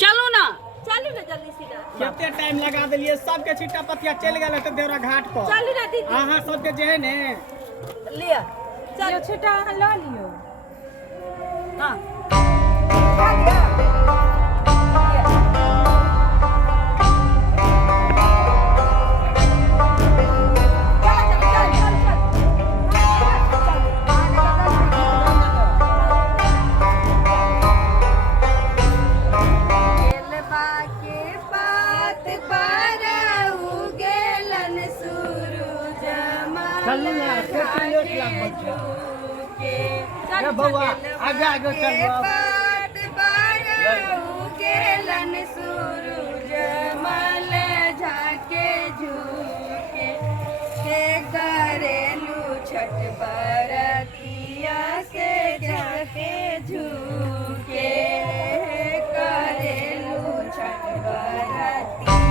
चलो ना जल्दी सीधा। कितने टाइम लगा दिलिए सबके छिट्टा पतिया चल गए तो देवरा घाट पर। चलू ना दीदी। अहाँ सबके जे है ने लिया चलो छिट्टा अहाँ ला लियो। हाँ बउआ आगे आगे चल सूरज मल झाके झुके के करेलू छठ बरतिया से झाके झुके करेलू छठ बरतिया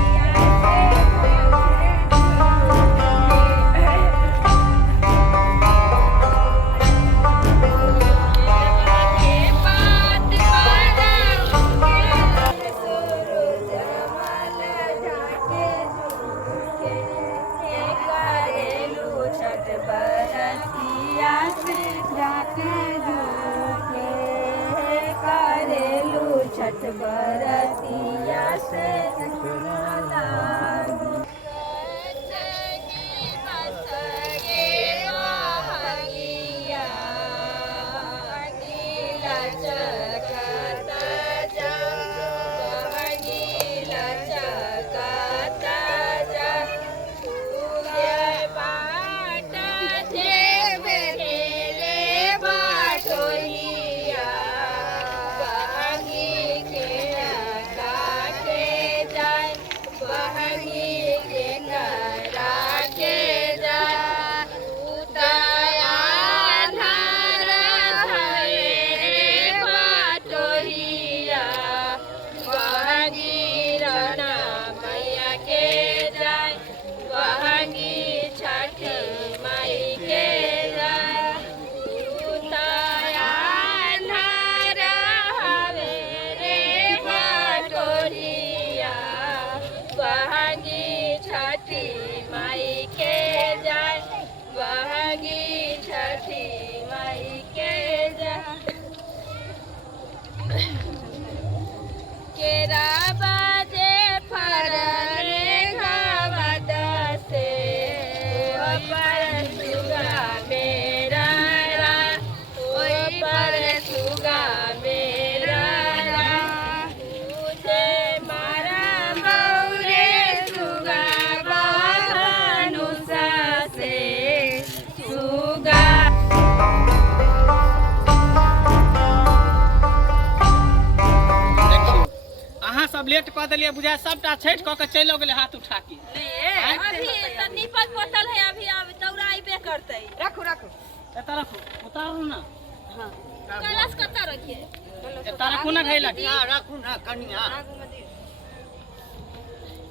छठ बरतिया से लेट कह दिलिए बुझा सबटा छठ कह के चलो गेले हाथ उठा के। अभी त निपट पोतल है अभी अब दौड़ा आइबे करतै। रखो एता रखो उतारो ना। हां कैलाश कत्ता रखिए एता रखो ना घैला के। हां रखू ना कनिया।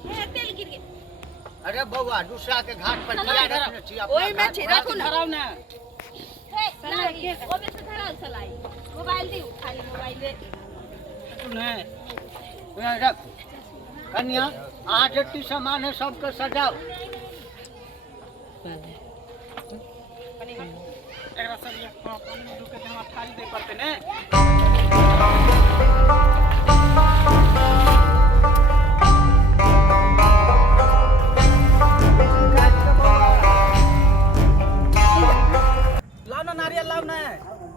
हे तेल गिर गए। अरे बउआ दूसरा के घाट पर दिया रखने छी अपना। ओई में छी रखो ना। धराओ ना। हे लागी ओबे से धराओ चलाई। मोबाइल दी खाली मोबाइल दे। नहीं रख कन्या आज जति सामान है सबके सजाओ। एकरा सब ये पानी रुके के हम थाली दे पड़ते ने। लाओ ना नारियल लाओ ना।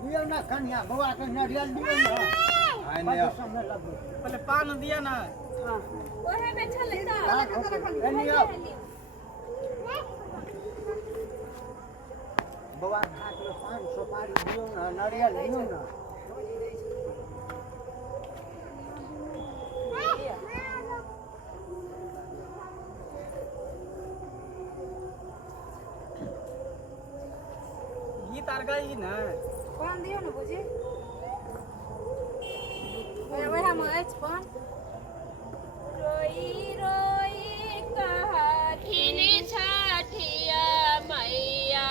दियो ना कन्या बउआ के नारियल दियो ना। पहले पान दिया ना। हां ओहे में चले दा कन्या बउआ घाट में पान सुपारी दियो ना नारियल दियो ना। गीत आर गई ना। पान दियो ना बुझी। वह हम एच पान रोई रोई कहथिन छठिया मैया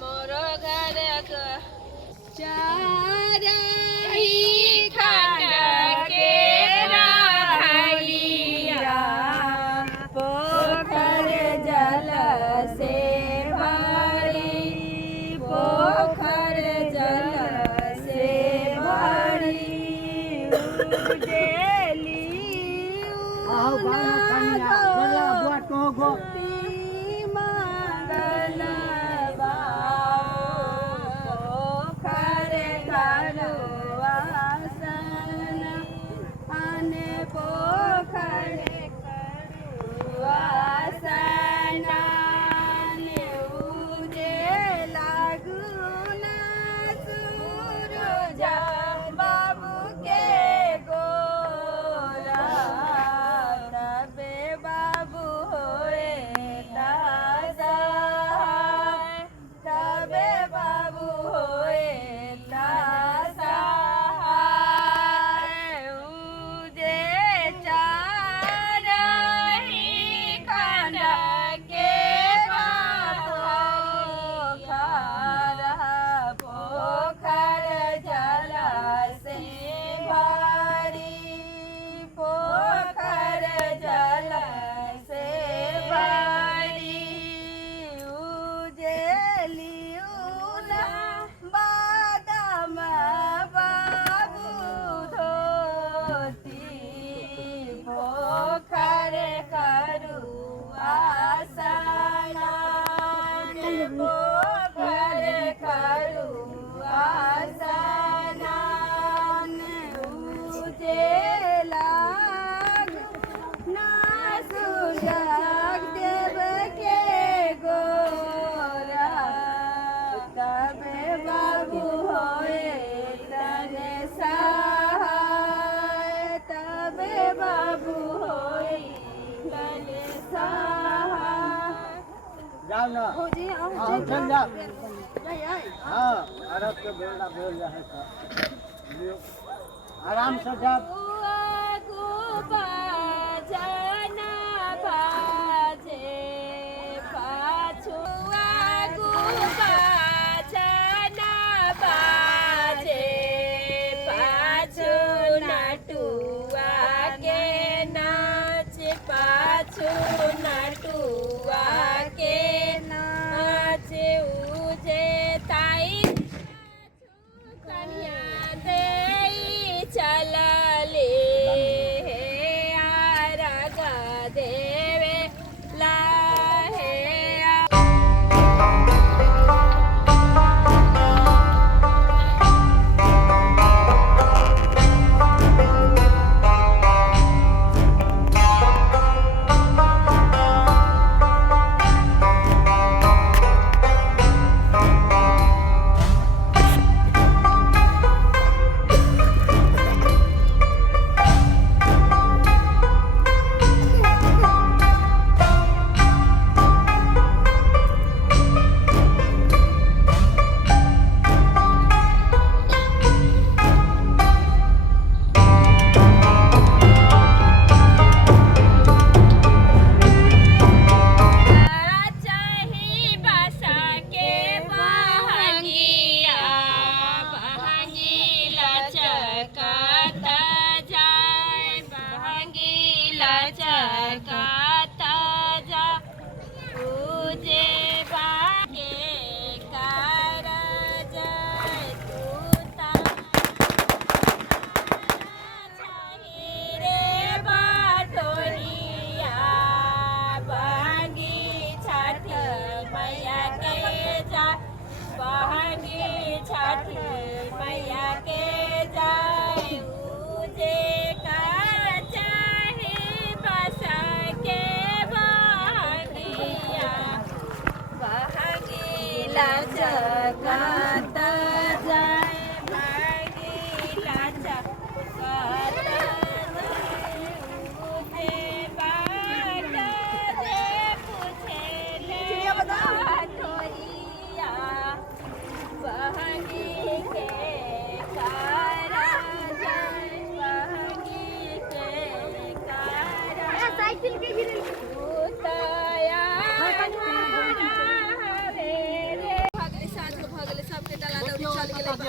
मोर घर चारही खा आओ गाना कन्या बोला बुआ तो गो जाओ ना आओ चल जा हाँ अरब के बेड़ा बोल रहा है आराम से जा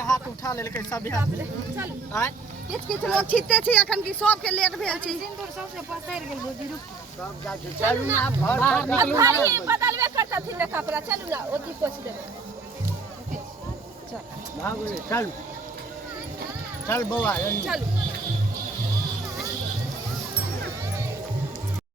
हाथ उठा ले सब आय किछ लोग छिते छी अखन की सब के लेट भेल छी सिंदूर सबसे पसैर गेल बुझी रुक सब जा चलू ना घर भारी बदलबे करता थी ना कपड़ा चलू ना ओती पोछ देबे भाग चल चल बौआ चल